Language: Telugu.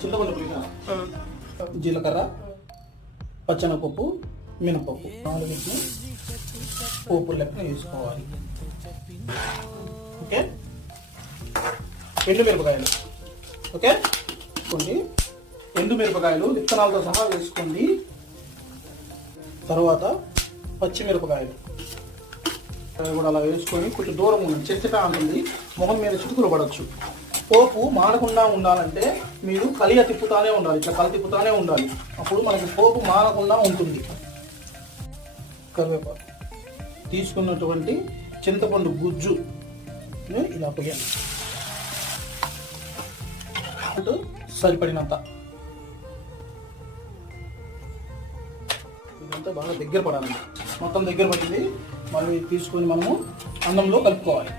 చింతపండు పులిహార, జీలకర్ర, పచ్చనపప్పు, మినపప్పు 4 పోపు లెక్కన వేసుకోవాలి. ఓకే, ఎండుమిరపకాయలు. ఓకే, కొన్ని ఎండుమిరపకాయలు విత్తనాలతో సహా వేసుకోండి. తర్వాత పచ్చిమిరపకాయలు కూడా అలా వేసుకొని కొంచెం దూరం ఉండండి. చెత్తగా ఉంటుంది, మొహం మీద చిటుకులు పడవచ్చు. పోపు మాడకుండా ఉండాలంటే మీరు కలియ తిప్పుతానే ఉండాలి, ఇట్లా కలి తిప్పుతానే ఉండాలి. అప్పుడు మనకి పోపు మాడకుండా ఉంటుంది. కరివేపాకు, తీసుకున్నటువంటి చింతపండు గుజ్జు ఇలా పోయాలి, సరిపడినంత. ఇదంతా బాగా దగ్గర పడాలండి. మొత్తం దగ్గర పడింది. మళ్ళీ తీసుకొని మనము అన్నంలో కలుపుకోవాలి.